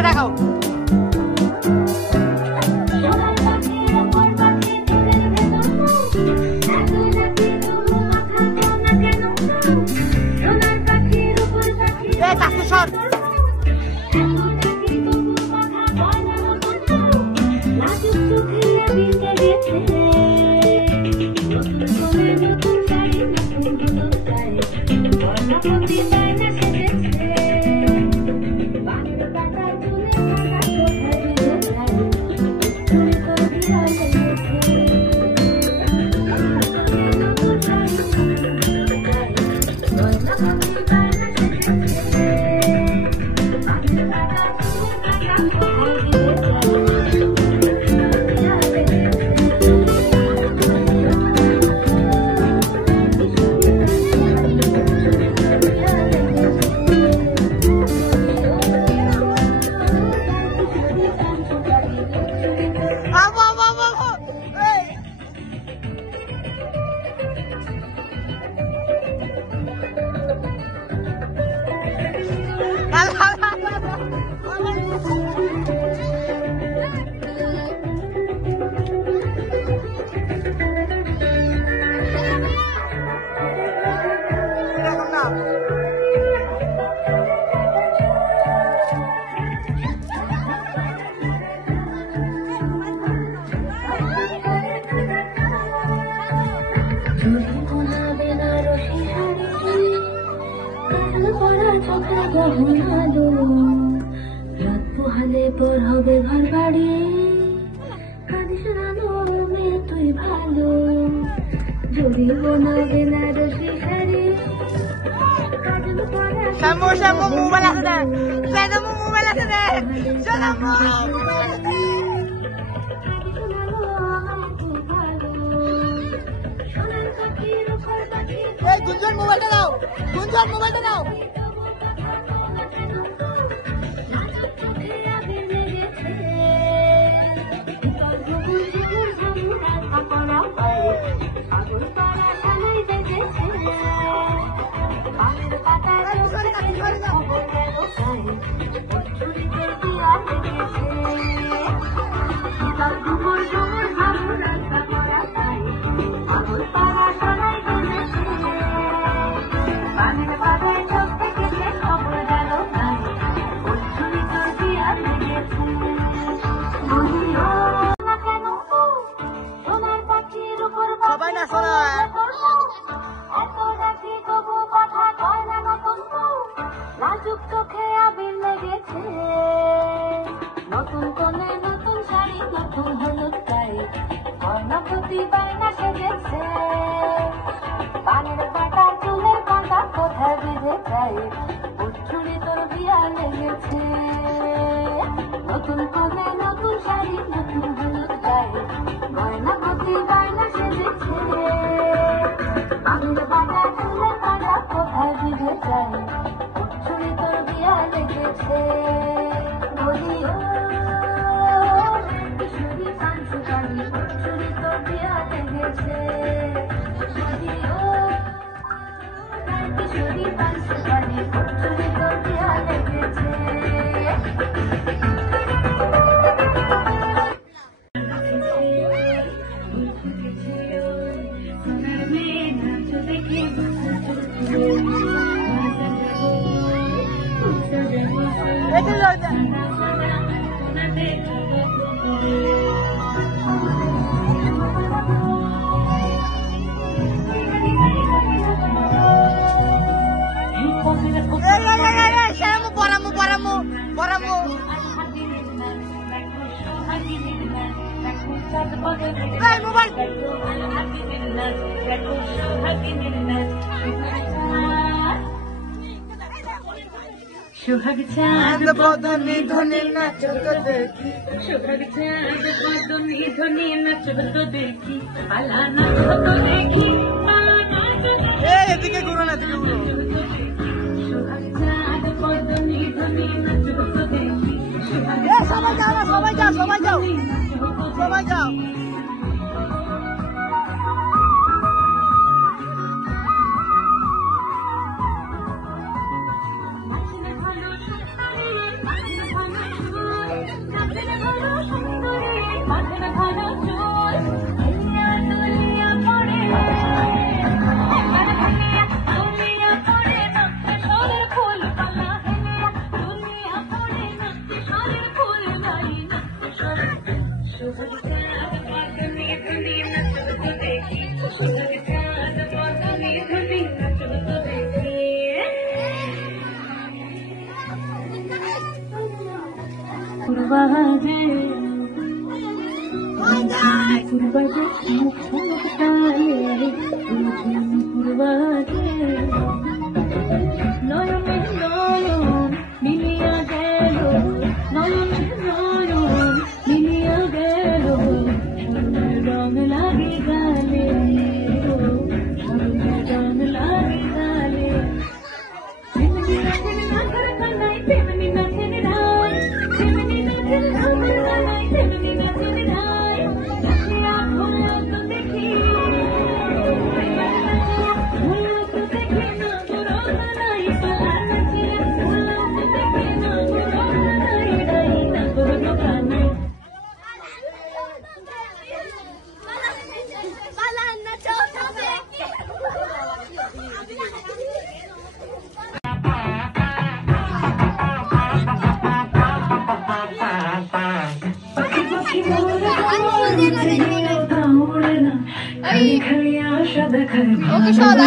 দিয়ে দেখাও। পর হবে ঘর বাড়ি কাঁদিস না মেয়ে তুই ভালো যদি বানাবে না রশি শাড়ি শ্যামু শ্যামু মোবাইল আছে না শ্যামু মোবাইল আছে না চলো এই গুঞ্জন মোবাইলটা দাও গুঞ্জন মোবাইলটা দাও সোহাগ চাঁদ বদনে ধনে নাচ তো দেখি সোহাগ চাঁদ বদনে ধনে নাচ তো দেখি পালা নাচ তো দেখি এদিকে ঘুরো না এদিকে ঘুরো সোহাগ চাঁদ বদনে ধনে নাচ তো দেখি সবাই যাও সবাই যাও সবাই যাও সবাই যাও बाजे पूर्वजे ताले पूर्वजे নয়নে নয়ন মিলিয়া গেল নয়নে নয়ন মিলিয়া গেল স্বর্ণের রং লাগি গালে স্বর্ণের রং লাগি গালে তেমনি নাচেন নাচের কানাই তেমনি নাচেন রায় তেমনি নাচেন নাচের কানাই তেমনি নাচেন রায় নাচিয়া ভোলা তো দেখি ভোলা তো দেখি না গোরা নাই পালা নাচিয়া ভোলা তো দেখি না গোরা নাই নাই না গোরা তো কানাই পালা নাচো তবে ওকে সদা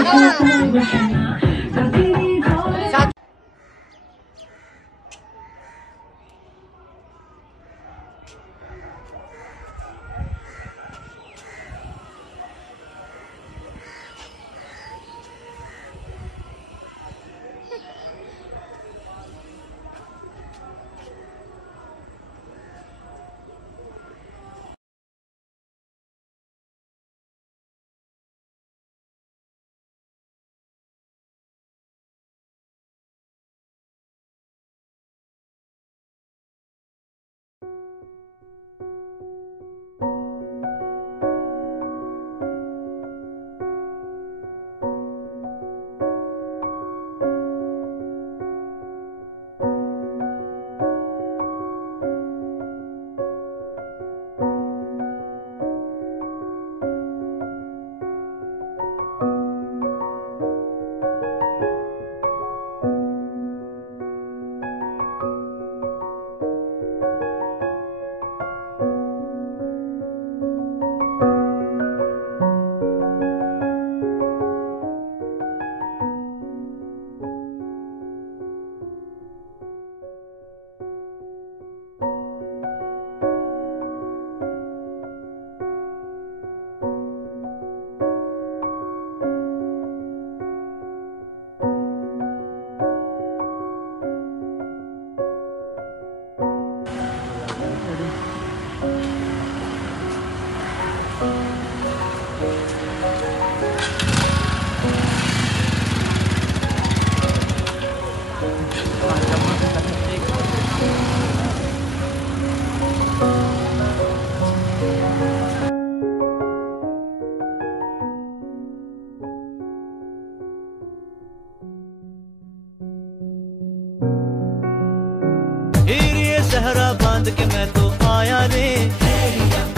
सहरा बांध के मैं तो आया रे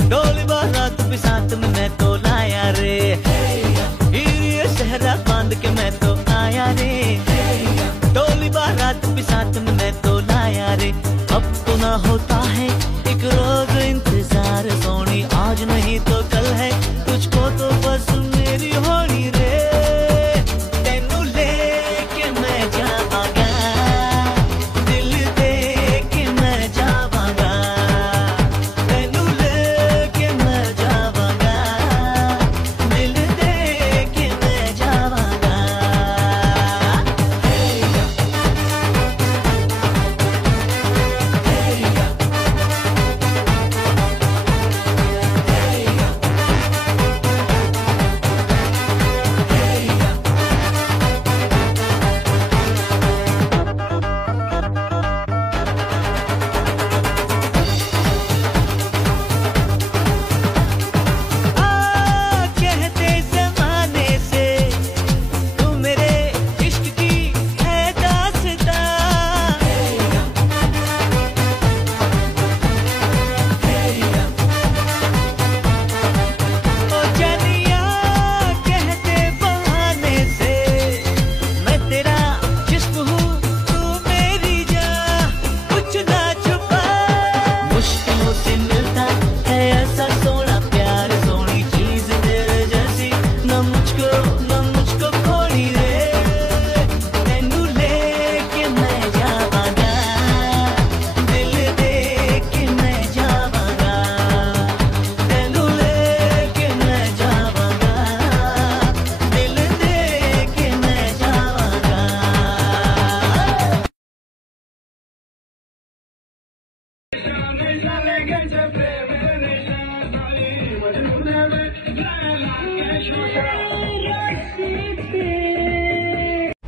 डोली बारात भी साथ में मैं तो लाया रे ये सहरा बांध के मैं तो आया रे डोली बारात भी साथ में मैं तो लाया रे अब तो ना होता है एक रोज इंतजार सोनी आज नहीं तो कल है तुझको तो बस मेरी होनी रे तेनू लेके मैं जावांगा दिल दे के मैं जावांगा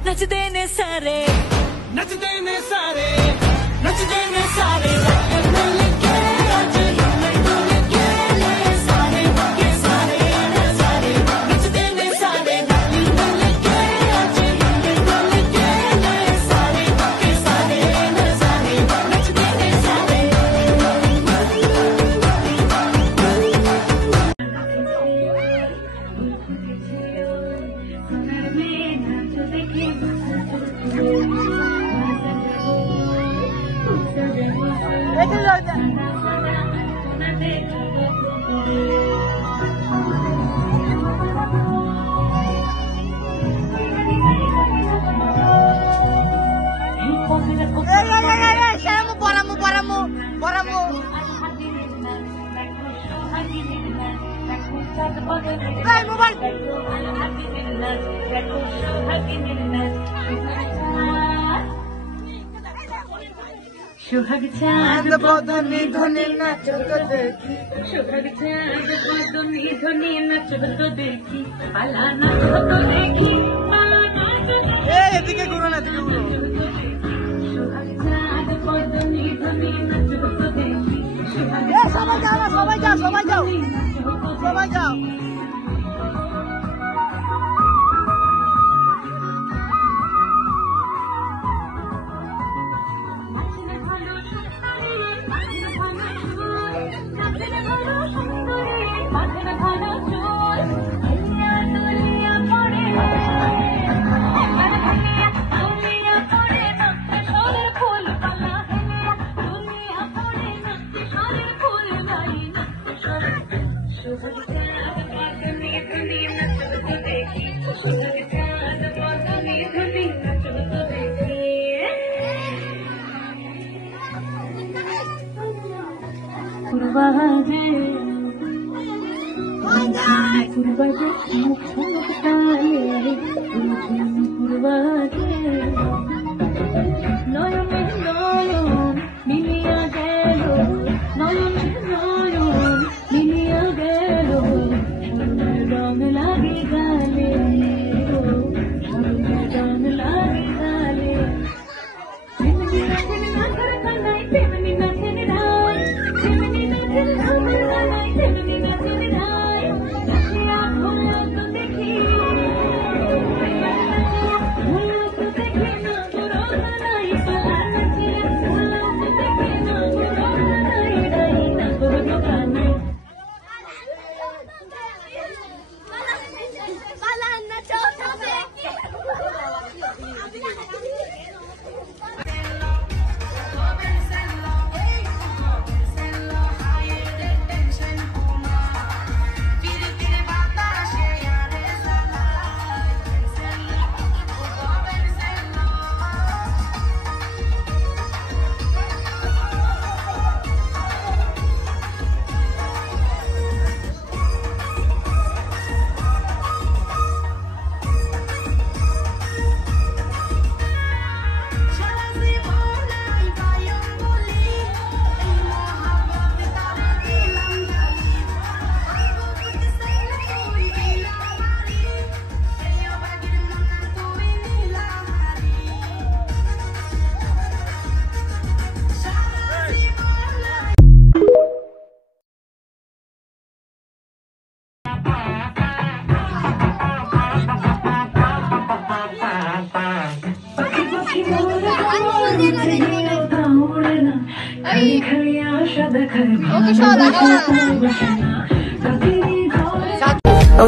नचदे ने सारे नचदे ने सारे नचदे ने सारे সোহাগ চাঁদ বদনে ধনে নাচত দেখি সোহাগ চাঁদ বদনে ধনে নাচত দেখি পালা নাচত দেখি পালা নাচত এদিকে ঘুরো না, এদিকে ঘুরো। সোহাগ চাঁদ বদনে ধনে নাচত দেখি সবাই যাও না, সবাই যাও, সবাই যাও, সবাই যাও।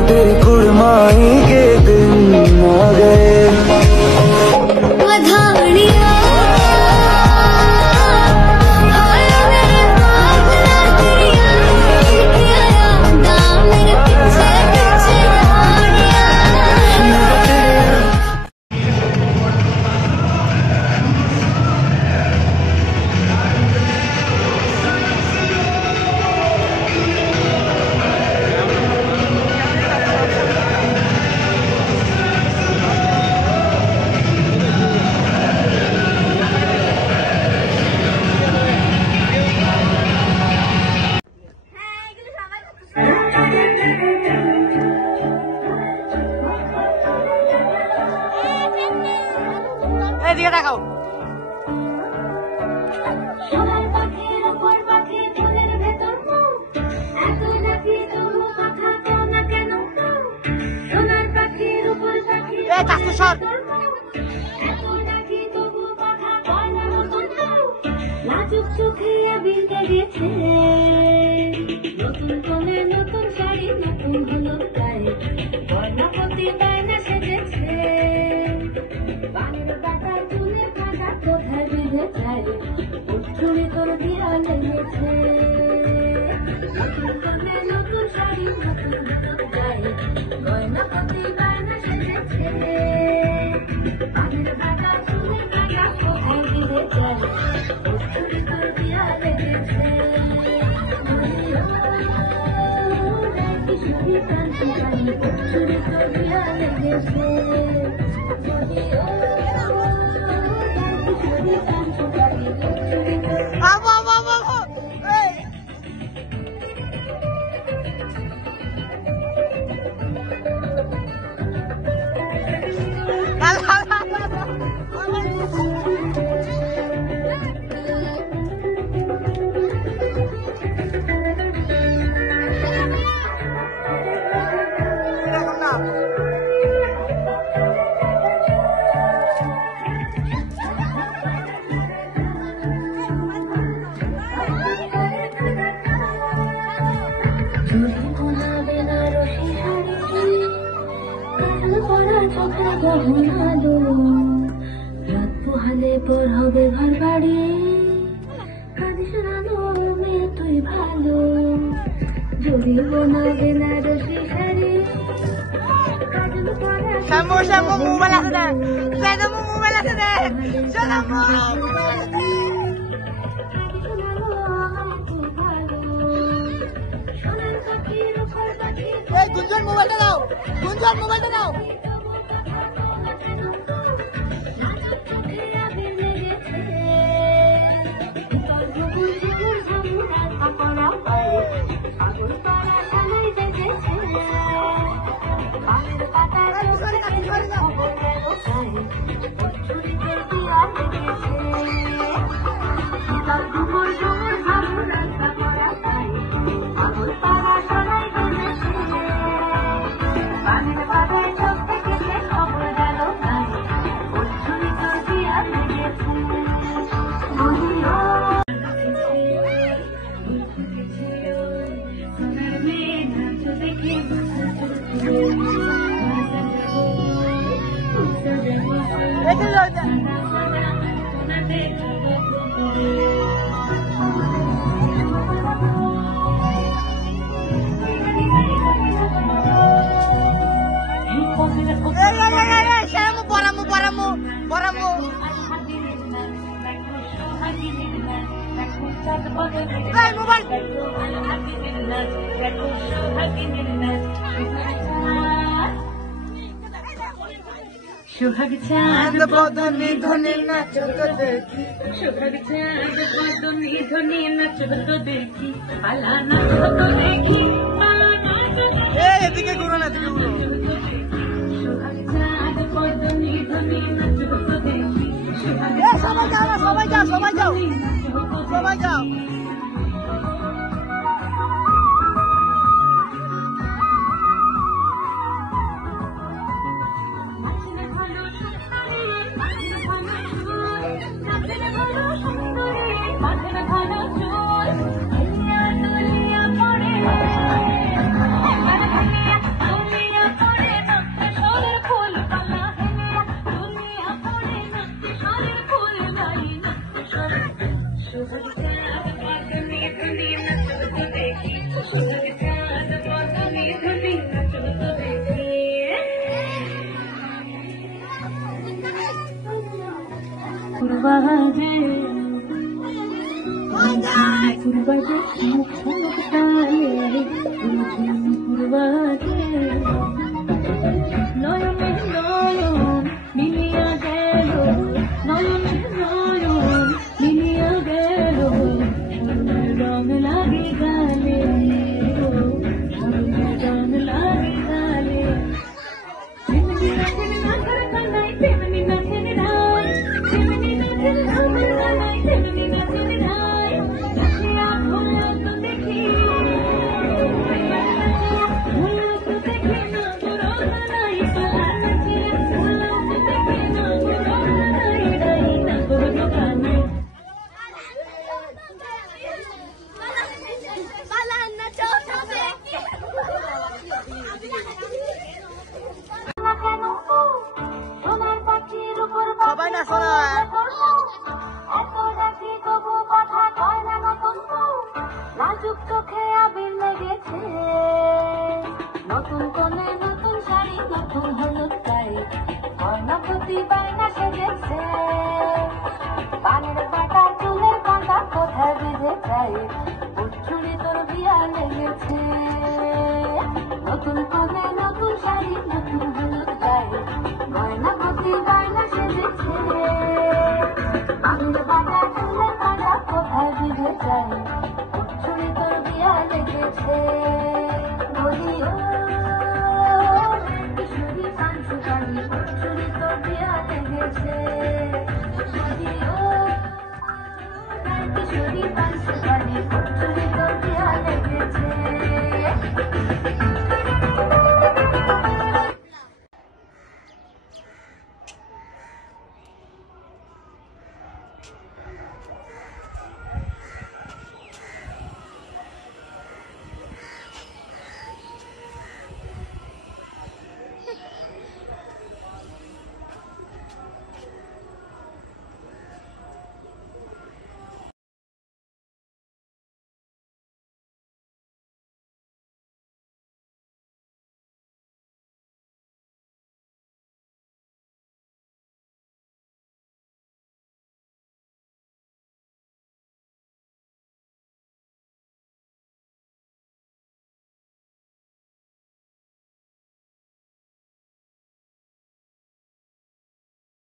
तेरी कुड़माई के दिन आ गए এদিকে দেখাও। সোনার পাখির উপর পাখি ফুলের ভেতর এত ডাকি তবু কথা কও না কেন? সোনার পাখির উপর পাখি এই চাচু সর। এত ডাকি তবু কথা কয় না নতুন লাজুক চোখে বিঁধে গেছে নতুন কোণে নতুন শাড়ি নতুন হলুদ গায়ে গয়নাপতি বায়না সেজেছে পানির কাটা চুলে কাটা কোথায় বিঁধে যায় চুরি তোর দিয়া লেগেছে নতুন কোণে নতুন শাড়ি নতুন হলুদ গায়ে গয়নাপতি বায়না সেজেছে পানির কাটা চুলে কাটা কোথায় বিঁধে যায় চুরি তোর দিয়া লেগেছে চুরি তোর দিয়া লেগেছে আবো আবো আবো আবো। এই পর হবে ঘর বাড়ি কাঁদিস না মেয়ে তুই ভালো জড়িব না বেনারসি শাড়ি শ্যামু শ্যামু মোবাইল আছে দে, শ্যামু মোবাইল আছে দে, শ্যামু। এই গুঞ্জন মোবাইলটা দাও, গুঞ্জন মোবাইলটা দাও। সোহাগ চাঁদ বদনে ধনে নাচত দেখি, সোহাগ চাঁদ বদনে ধনে নাচত দেখি পালা নাচত দেখি পালা নাচত এদিকে ঘুরো না, এদিকে ঘুরো। সোহাগ চাঁদ বদনে ধনে নাচত দেখি সবাই যাও, সবাই যাও, সবাই যাও, সবাই যাও। নতুন হলুদ গায়ে গয়নাপতি বায়না সেজেছে পানের কাটা চুলের কাঁটা কোথায় বেঁধে যায় উচ্ছুরি তোর বিয়া লেগেছে নতুন কনে নতুন